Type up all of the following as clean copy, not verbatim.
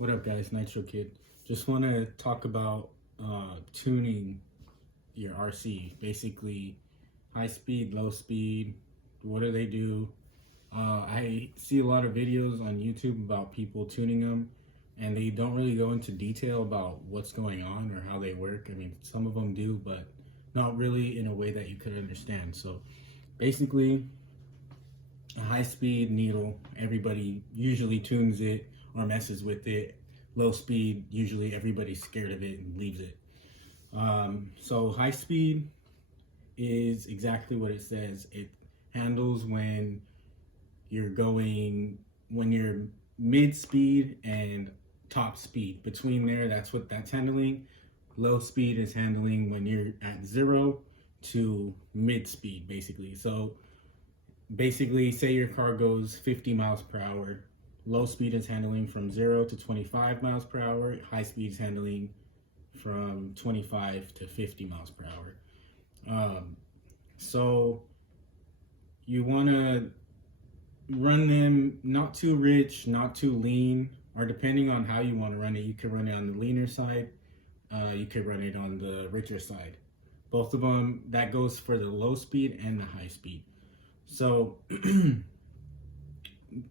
What up, guys? Nitro Kid. Just want to talk about tuning your RC. Basically, high speed, low speed. What do they do? I see a lot of videos on YouTube about people tuning them, and they don't really go into detail about what's going on or how they work. I mean, some of them do, but not really in a way that you could understand. So, basically, a high speed needle, everybody usually tunes it or messes with it. Low speed, usually everybody's scared of it and leaves it. So high speed is exactly what it says. It handles when you're mid speed and top speed. Between there, that's handling. Low speed is handling when you're at 0 to mid speed, basically. So basically, say your car goes 50 miles per hour. Low speed is handling from 0 to 25 miles per hour. High speed is handling from 25 to 50 miles per hour. So you want to run them not too rich, not too lean, or depending on how you want to run it, you can run it on the leaner side. You could run it on the richer side. Both of them, that goes for the low speed and the high speed. So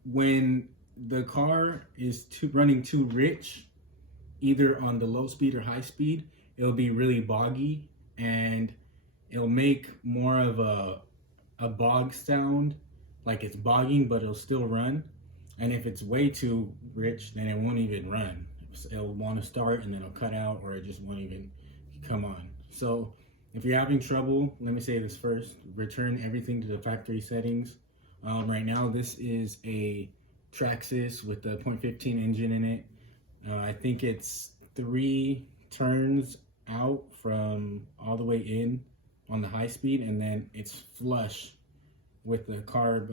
when the car is running too rich, either on the low speed or high speed, it'll be really boggy and it'll make more of a bog sound, like it's bogging, but it'll still run. And if it's way too rich, then it won't even run. It'll want to start and then it'll cut out, or it just won't even come on. So if you're having trouble, let me say this first, return everything to the factory settings. Right now, this is a Traxxas with the 0.15 engine in it. I think it's 3 turns out from all the way in on the high speed, and then it's flush with the carb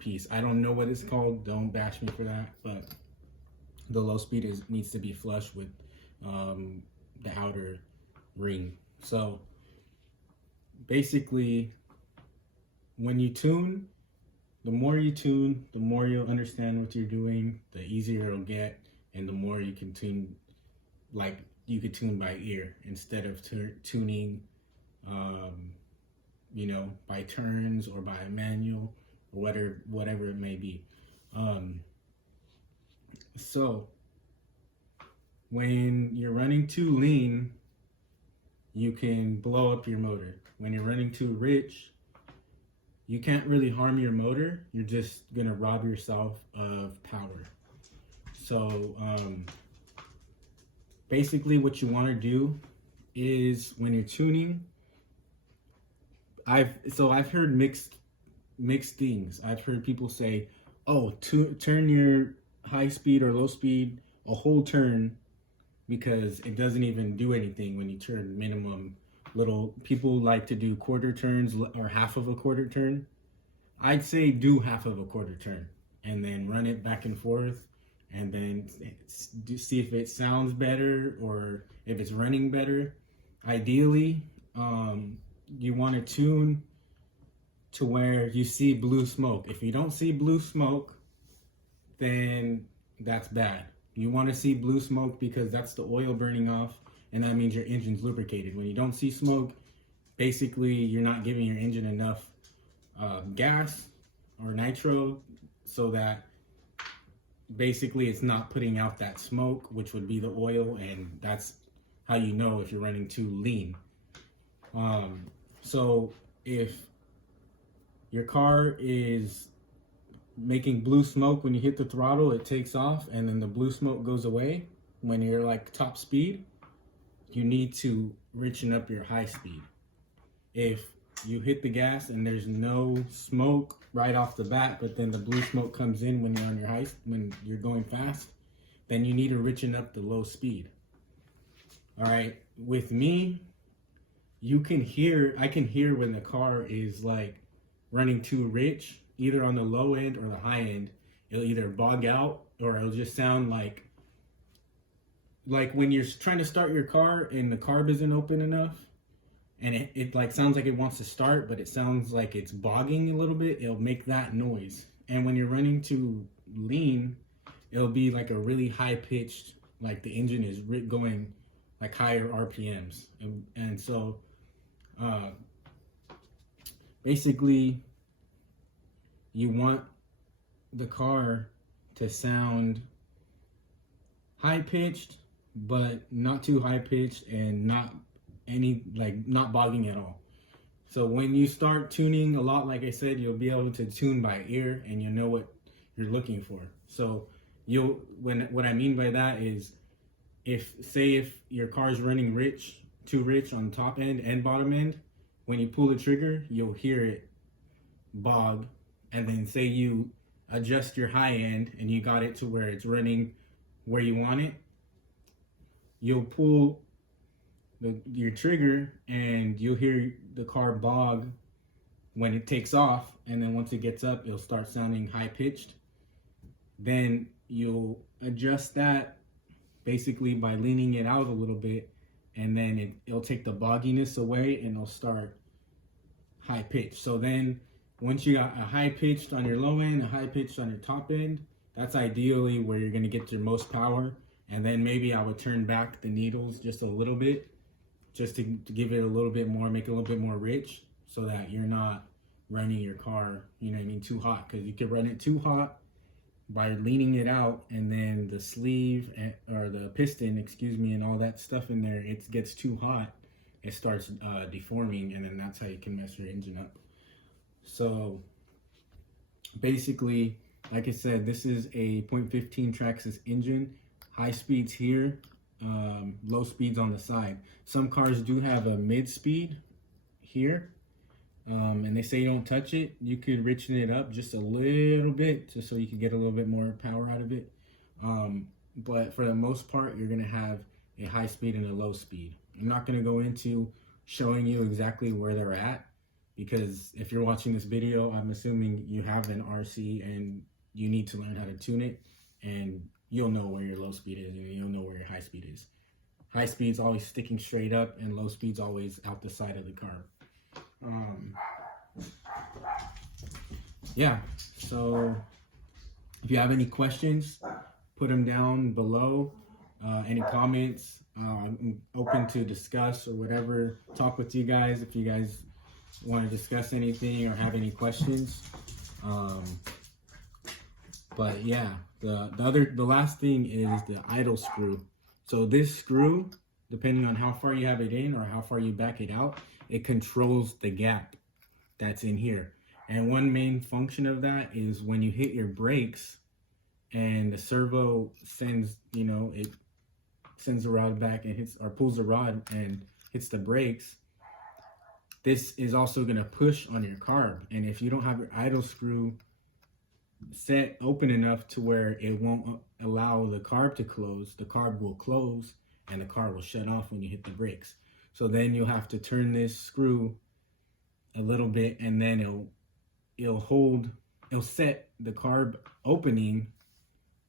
piece. I don't know what it's called. Don't bash me for that, but the low speed needs to be flush with the outer ring. So basically, when you tune, the more you'll understand what you're doing, the easier it'll get, and the more you can tune, like you could tune by ear instead of tuning, by turns or by a manual or whatever it may be. So when you're running too lean, you can blow up your motor. When you're running too rich, you can't really harm your motor. You're just gonna rob yourself of power. So basically what you wanna do is when you're tuning, I've heard mixed things. I've heard people say, oh, turn your high speed or low speed a whole turn, because it doesn't even do anything when you turn minimum. Little people like to do quarter turns or half of a quarter turn. I'd say do half of a quarter turn and then run it back and forth, and then see if it sounds better or if it's running better. Ideally, you want to tune to where you see blue smoke. If you don't see blue smoke, then that's bad. You want to see blue smoke because that's the oil burning off, and that means your engine's lubricated. When you don't see smoke, basically you're not giving your engine enough gas or nitro, so that basically it's not putting out that smoke, which would be the oil, and that's how you know if you're running too lean. So if your car is making blue smoke when you hit the throttle, it takes off, and then the blue smoke goes away when you're like top speed, you need to richen up your high speed. If you hit the gas and there's no smoke right off the bat, but then the blue smoke comes in when you're on when you're going fast, then you need to richen up the low speed. All right, with me, I can hear when the car is like running too rich, either on the low end or the high end. It'll either bog out, or it'll just sound like when you're trying to start your car and the carb isn't open enough, and it like sounds like it wants to start, but it sounds like it's bogging a little bit. It'll make that noise, And when you're running to lean, it'll be like a really high pitched, like the engine is going like higher RPMs. And so basically you want the car to sound high pitched, but not too high pitched and not bogging at all. So when you start tuning a lot, like I said, you'll be able to tune by ear and you'll know what you're looking for. So what I mean by that is if your car is running too rich on top end and bottom end, when you pull the trigger, you'll hear it bog. And then say you adjust your high end and you got it to where it's running where you want it, you'll pull your trigger and you'll hear the car bog when it takes off, and then once it gets up, it'll start sounding high pitched. Then you'll adjust that basically by leaning it out a little bit, and then it'll take the bogginess away and it'll start high pitched. So then once you got a high pitched on your low end, a high pitched on your top end, that's ideally where you're going to get your most power. And then maybe I would turn back the needles just a little bit, just to give it a little bit more, make it a little bit more rich, so that you're not running your car, you know what I mean, too hot. Because you could run it too hot by leaning it out, and then the sleeve or the piston, and all that stuff in there, it gets too hot, it starts deforming, and then that's how you can mess your engine up. So basically, like I said, this is a 0.15 Traxxas engine, high speeds here, low speeds on the side. Some cars do have a mid speed here, and they say you don't touch it. You could richen it up just a little bit just so you could get a little bit more power out of it. But for the most part, you're going to have a high speed and a low speed. I'm not going to go into showing you exactly where they're at, because if you're watching this video, I'm assuming you have an RC and you need to learn how to tune it, and you'll know where your low speed is and you'll know where your high speed is. High speed's always sticking straight up and low speed's always out the side of the car. Yeah, so if you have any questions, put them down below. Any comments, I'm open to discuss or whatever, talk with you guys if you guys want to discuss anything or have any questions. But yeah, the last thing is the idle screw. So this screw, depending on how far you have it in or how far you back it out, it controls the gap that's in here. And one main function of that is when you hit your brakes and the servo sends, it sends the rod back and hits, or pulls the rod and hits the brakes, this is also going to push on your carb. And if you don't have your idle screw set open enough to where it won't allow the carb to close, the carb will close and the car will shut off when you hit the brakes. So then you'll have to turn this screw a little bit, and then it'll set the carb opening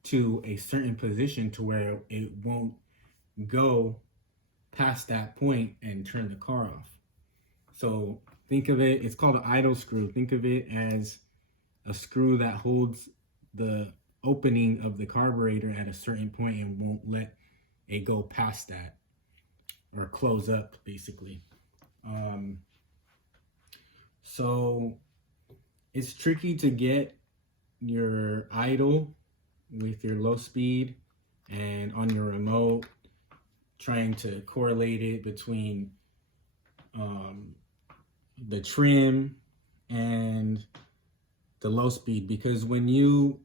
to a certain position to where it won't go past that point and turn the car off. So think of it, it's called an idle screw. Think of it as a screw that holds the opening of the carburetor at a certain point and won't let it go past that or close up, basically. So it's tricky to get your idle with your low speed and on your remote, trying to correlate it between the trim and the low speed, because when you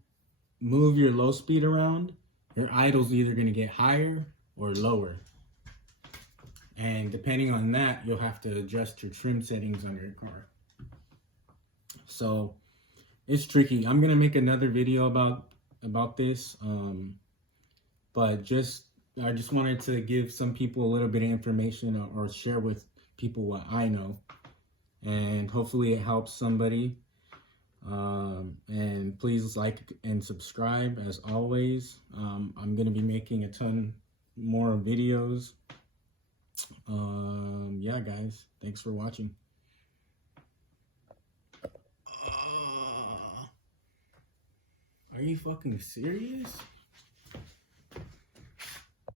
move your low speed around, your idle's either going to get higher or lower, and depending on that, you'll have to adjust your trim settings on your car. So it's tricky. I'm going to make another video about this, but I just wanted to give some people a little bit of information or share with people what I know, and hopefully it helps somebody. And please like and subscribe as always. I'm going to be making a ton more videos. Yeah, guys, thanks for watching. Are you fucking serious?